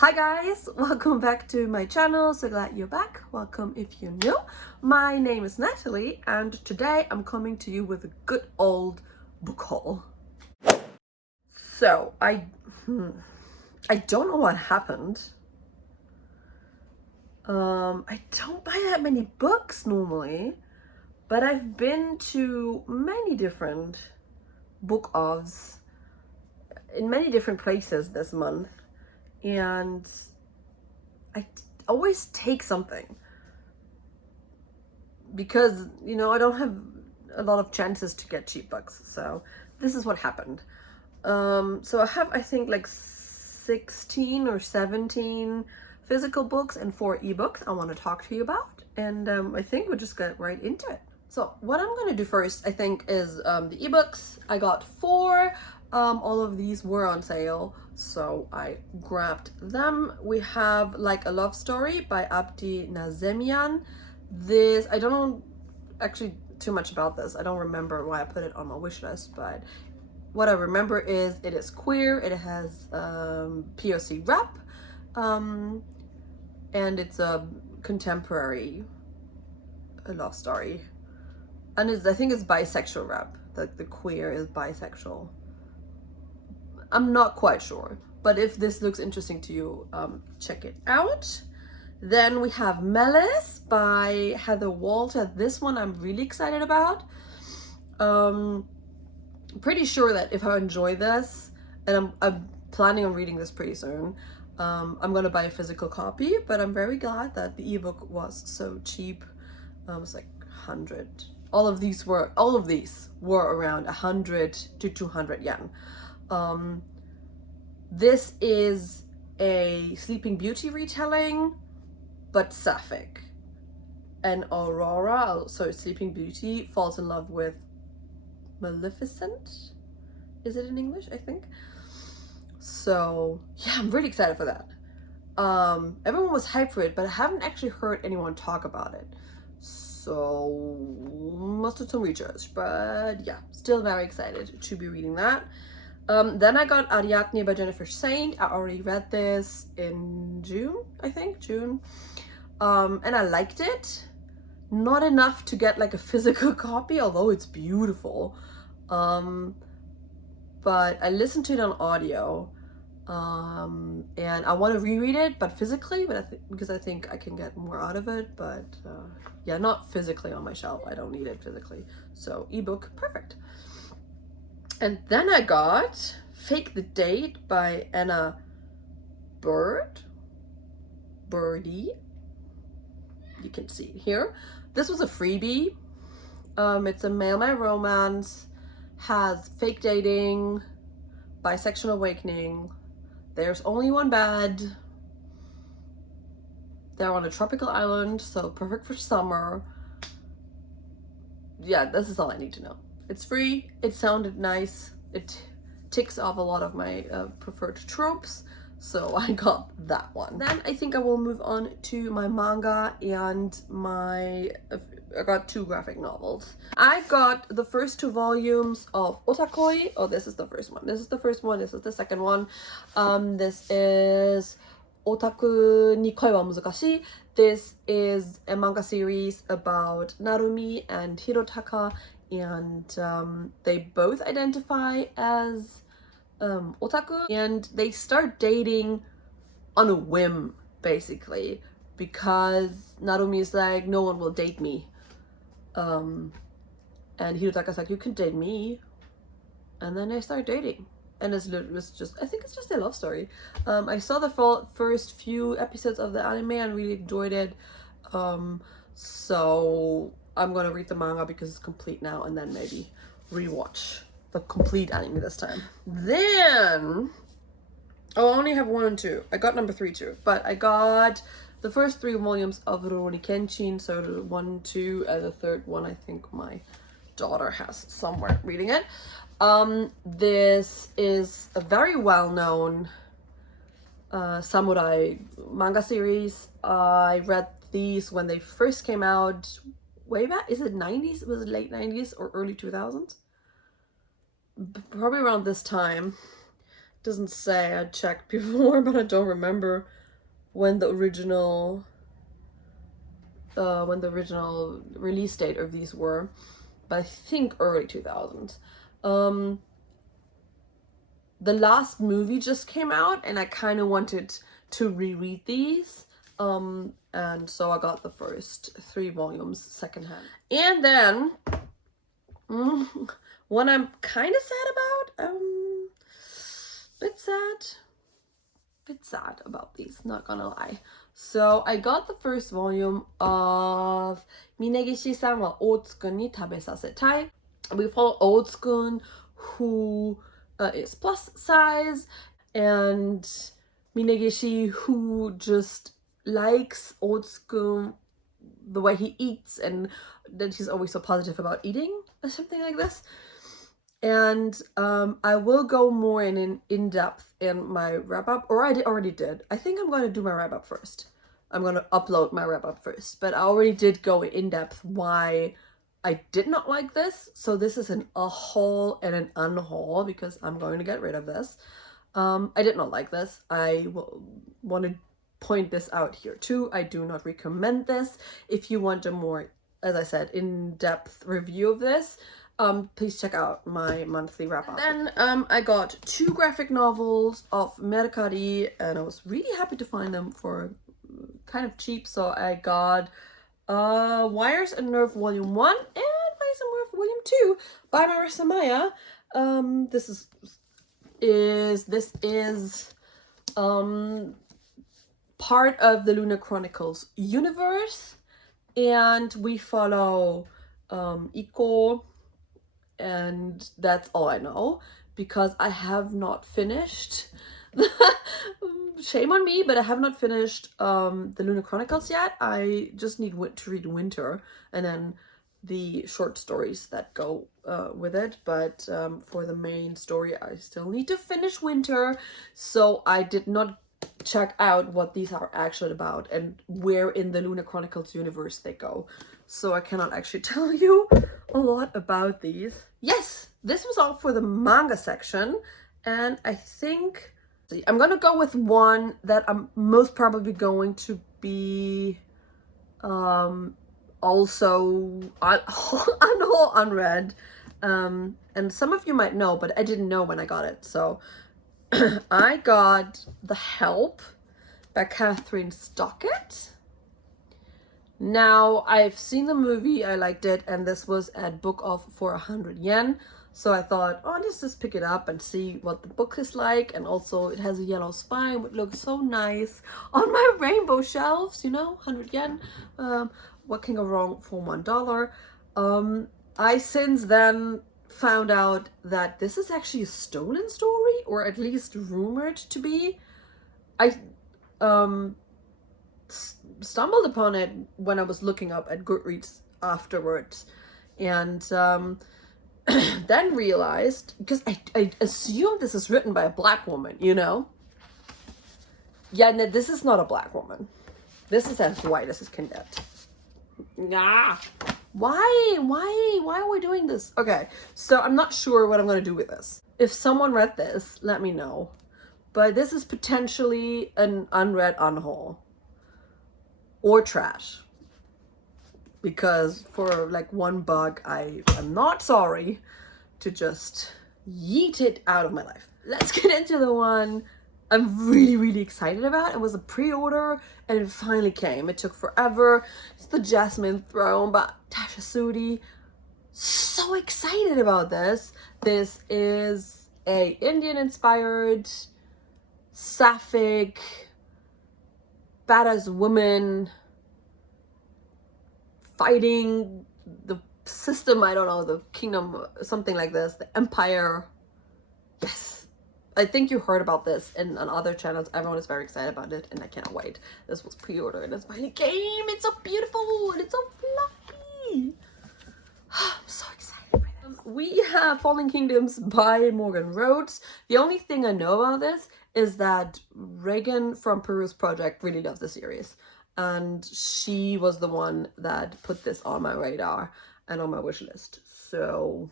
Hi guys, welcome back to my channel. So glad you're back. Welcome if you're new. My name is Natalie and today I'm coming to you with a good old book haul. So I don't know what happened. I don't buy that many books normally, but I've been to many different book offs in many different places this month, and I always take something because, I don't have a lot of chances to get cheap books. So this is what happened. So I have, I think, like 16 or 17 physical books and 4 ebooks I want to talk to you about. And I think we'll just get right into it. So what I'm going to do first, I think, is the ebooks. I got 4. All of these were on sale, so I grabbed them. We have Like a Love Story by Abdi Nazemian. This, I don't know actually too much about this. I don't remember why I put it on my wish list, but what I remember is it is queer, it has POC rep, and it's a contemporary love story. And I think it's bisexual rep. The queer is bisexual. I'm not quite sure, but if this looks interesting to you, check it out. Then we have Melis by Heather Walter. This one I'm really excited about. Pretty sure that if I enjoy this, and I'm planning on reading this pretty soon, I'm gonna buy a physical copy, but I'm very glad that the ebook was so cheap. It's like 100. All of these were around 100 to 200 yen. This is a Sleeping Beauty retelling, but sapphic. And Aurora, so Sleeping Beauty, falls in love with Maleficent. Is it in English? I think. So yeah, I'm really excited for that. Everyone was hyped for it, but I haven't actually heard anyone talk about it. So must do some research, but yeah, still very excited to be reading that. Then I got Ariadne by Jennifer Saint. I already read this in June, I think, June. And I liked it. Not enough to get like a physical copy, although it's beautiful. But I listened to it on audio. And I want to reread it, but physically, because I think I can get more out of it. But yeah, not physically on my shelf. I don't need it physically. So ebook, perfect. And then I got Fake the Date by Anna Birdie. You can see it here. This was a freebie. It's a male-male romance, has fake dating, bisexual awakening. There's only one bed. They're on a tropical island, so perfect for summer. Yeah, this is all I need to know. It's free, it sounded nice, it ticks off a lot of my preferred tropes, so I got that one. Then I think I will move on to my manga and I got 2 graphic novels. I got the first 2 volumes of Otakoi. Oh, this is the first one. This is the first one. This is the second one. This is Otaku ni koi wa muzukashii. This is a manga series about Narumi and Hirotaka, and they both identify as otaku, and they start dating on a whim, basically, because Narumi is like, no one will date me, and Hirotaka's like, you can date me, and then they start dating. And it was just, I think it's just a love story. I saw the first few episodes of the anime and really enjoyed it. So I'm gonna read the manga because it's complete now, and then maybe rewatch the complete anime this time. Then, oh, I only have 1 and 2. I got number 3 too, but I got the first 3 volumes of Rurouni Kenshin, so the 1, 2, and the third one I think my daughter has somewhere reading it. This is a very well-known samurai manga series. I read these when they first came out way back. Is it 90s? Was it late 90s or early 2000s? Probably around this time. doesn't say. I checked before, but I don't remember when the original release date of these were, but I think early 2000s. The last movie just came out, and I kind of wanted to reread these. And so I got the first 3 volumes secondhand. And then, one I'm kind of sad about, bit sad about these, not gonna lie. So I got the first volume of Minegishi-san wa Otsukun ni tabesasetai. We follow Otsukun, who is plus size, and Minegishi, who just likes Otsukun, the way he eats, and that he's always so positive about eating, or something like this. And I will go more in depth in my wrap up, or I already did. I think I'm going to do my wrap up first. I'm going to upload my wrap up first, but I already did go in depth why I did not like this. So this is a haul and an unhaul, because I'm going to get rid of this. I did not like this. I want to point this out here too. I do not recommend this. If you want a more, as I said, in-depth review of this, please check out my monthly wrap-up. Then I got 2 graphic novels of Mercari, and I was really happy to find them for kind of cheap. So I got Wires and Nerve Volume 1 and Wires and Nerve Volume 2 by Marissa Maya. This is part of the Luna Chronicles universe, and we follow Iko, and that's all I know, because I have not finished shame on me, but I have not finished the Luna Chronicles yet. I just need to read Winter and then the short stories that go with it, but for the main story I still need to finish Winter, so I did not check out what these are actually about and where in the Luna Chronicles universe they go, so I cannot actually tell you a lot about these. Yes, this was all for the manga section, and I think I'm gonna go with one that I'm most probably going to be also unread, and some of you might know, but I didn't know when I got it. So I got The Help by Catherine Stockett. Now, I've seen the movie, I liked it, and this was at Book Off for 100 yen. So I thought, oh, let's just pick it up and see what the book is like. And also it has a yellow spine, which looks so nice on my rainbow shelves, you know, 100 yen. What can go wrong for $1? I since then found out that this is actually a stolen story, or at least rumored to be. I stumbled upon it when I was looking up at Goodreads afterwards, and then realized, because I assumed this is written by a black woman, you know? Yeah, no, this is not a black woman. This is as white as it can get. Nah. Why are we doing this? Okay, so I'm not sure what I'm gonna do with this. If someone read this, let me know. But this is potentially an unread unhaul. Or trash. Because for like $1, I am not sorry to just yeet it out of my life. Let's get into the one I'm really excited about. It was a pre-order and it finally came. It took forever. It's The Jasmine Throne by Tasha Sudi. So excited about this. This is a Indian-inspired, sapphic, badass woman fighting the system, I don't know, the kingdom, something like this, the empire. Yes, I think you heard about this on other channels. Everyone is very excited about it, and I cannot wait. This was pre-ordered and it's finally came. It's so beautiful and it's so fluffy. I'm so excited for this. We have Fallen Kingdoms by Morgan Rhodes. The only thing I know about this is that Reagan from Peru's Project really loves the series, and she was the one that put this on my radar and on my wish list. So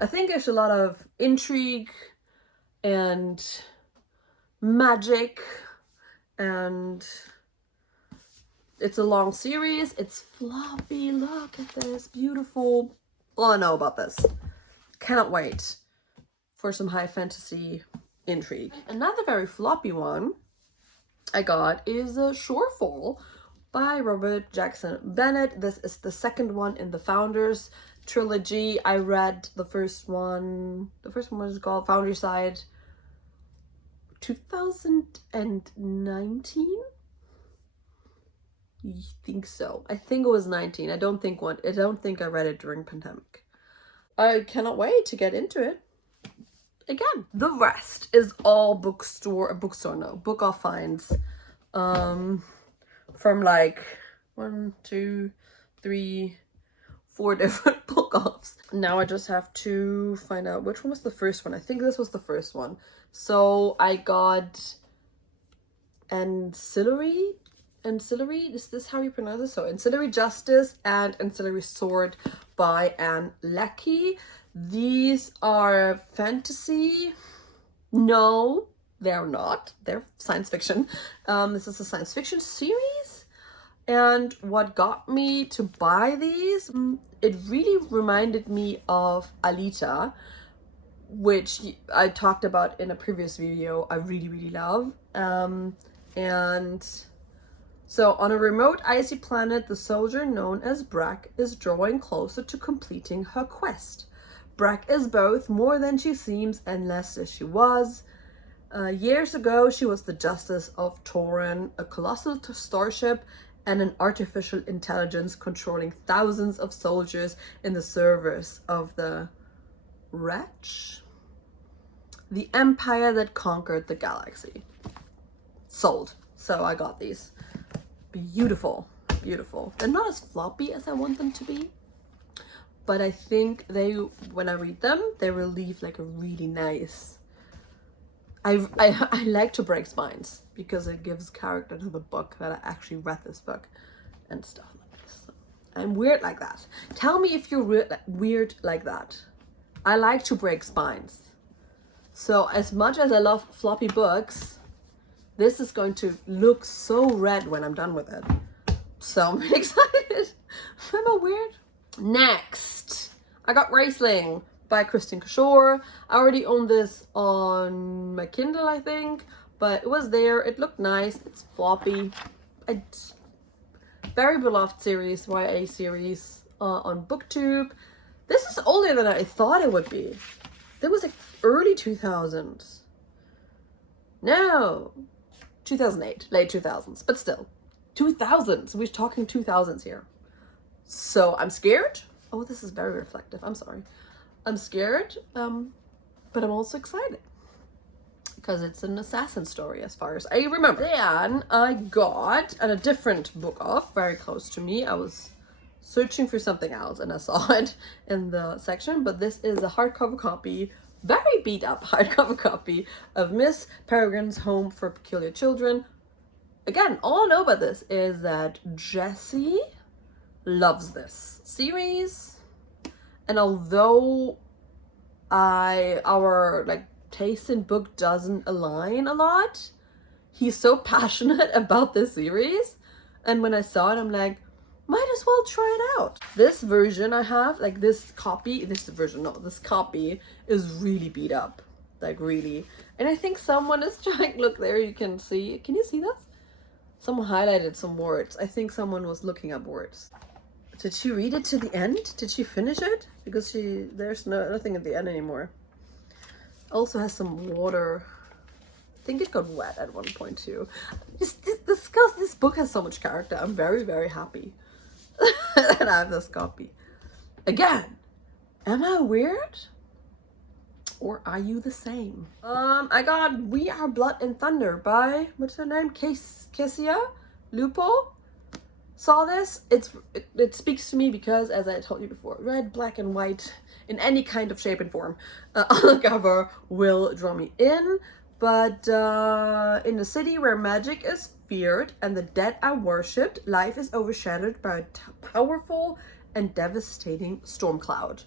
I think there's a lot of intrigue, and magic, and it's a long series. It's floppy. Look at this. Beautiful. All I know about this. Cannot wait for some high fantasy intrigue. Another very floppy one I got is a Shorefall by Robert Jackson Bennett. This is the second one in the Founders trilogy. I read the first one. The first one was called Founderside 2019. I think so. I think it was 19. I don't think I read it during pandemic. I cannot wait to get into it. Again, the rest is all Book Off finds. From like 1, 2, 3, 4 different book offs. Now I just have to find out which one was the first one. I think this was the first one. So I got Ancillary, is this how you pronounce it? So Ancillary Justice and Ancillary Sword by Anne Leckie. These are fantasy. No, they're not. They're science fiction. This is a science fiction series. And what got me to buy these, it really reminded me of Alita, which I talked about in a previous video. I really, really love. And so on a remote icy planet, the soldier known as Brack is drawing closer to completing her quest. Brack is both more than she seems and less as she was. Years ago, she was the Justice of Torin, a colossal starship and an artificial intelligence controlling thousands of soldiers in the service of the Wretch, the empire that conquered the galaxy. Sold. So I got these. Beautiful, beautiful. They're not as floppy as I want them to be, but I think when I read them, they will leave like a really nice. I like to break spines because it gives character to the book that I actually read this book and stuff like this. So I'm weird like that. Tell me if you're weird like that. I like to break spines. So as much as I love floppy books, this is going to look so red when I'm done with it. So I'm really excited. Am I weird? Next, I got Raceling by Kristen Kishore. I already own this on my Kindle, I think, but it was there. It looked nice. It's floppy. It's very beloved series, YA series on BookTube. This is older than I thought it would be. That was like early 2000s. No, 2008, late 2000s, but still 2000s. We're talking 2000s here. So I'm scared. Oh, this is very reflective. I'm sorry. I'm scared, but I'm also excited because it's an assassin story as far as I remember. Then I got at a different book off very close to me. I was searching for something else and I saw it in the section, but this is a hardcover copy, very beat up hardcover copy of Miss Peregrine's Home for Peculiar Children. Again, all I know about this is that Jessie loves this series. And although our like taste in book doesn't align a lot, he's so passionate about this series. And when I saw it, I'm like, might as well try it out. This version I have, like this copy is really beat up. Like really. And I think someone is trying, look there, you can see. Can you see this? Someone highlighted some words. I think someone was looking up words. Did she read it to the end? Did she finish it? Because there's nothing at the end anymore. Also has some water. I think it got wet at one point too. This book has so much character. I'm very, very happy that I have this copy. Again, am I weird? Or are you the same? I got We Are Blood and Thunder by, what's her name? Kessia Lupo. Saw this, it speaks to me because, as I told you before, red, black, and white in any kind of shape and form on the cover will draw me in. But in a city where magic is feared and the dead are worshipped, life is overshadowed by a powerful and devastating storm cloud.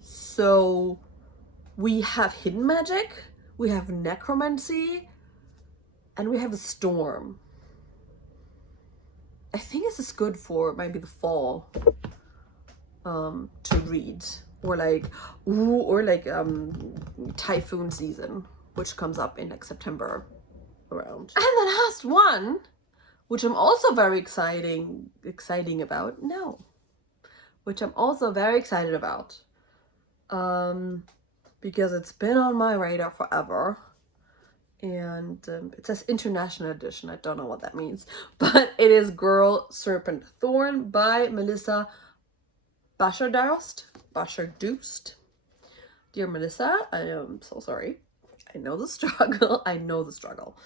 So we have hidden magic, we have necromancy, and we have a storm. I think this is good for maybe the fall to read, or like typhoon season, which comes up in like September around. And the last one, which I'm also very exciting about. No. Which I'm also very excited about. Because it's been on my radar forever. And it says International Edition. I don't know what that means. But it is Girl, Serpent, Thorn by Melissa Bashardust. Dear Melissa, I am so sorry. I know the struggle. I know the struggle.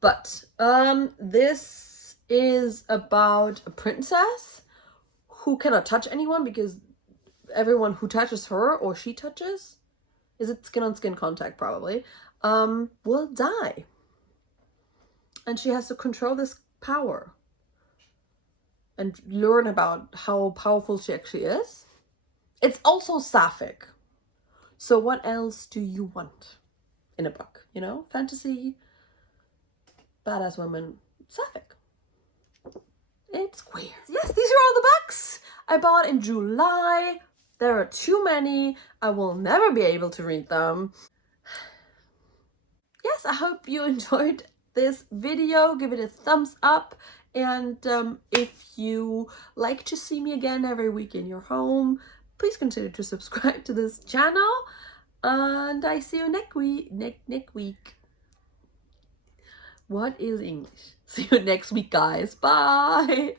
But this is about a princess who cannot touch anyone because everyone who touches her or she touches, is it skin on skin contact probably, will die. And she has to control this power and learn about how powerful she actually is. It's also sapphic. So what else do you want in a book? You know, fantasy, badass woman, sapphic. It's queer. Yes, these are all the books I bought in July. There are too many. I will never be able to read them. Yes, I hope you enjoyed this video. Give it a thumbs up. And if you like to see me again every week in your home, please consider to subscribe to this channel. And I see you next week. What is English? See you next week, guys. Bye.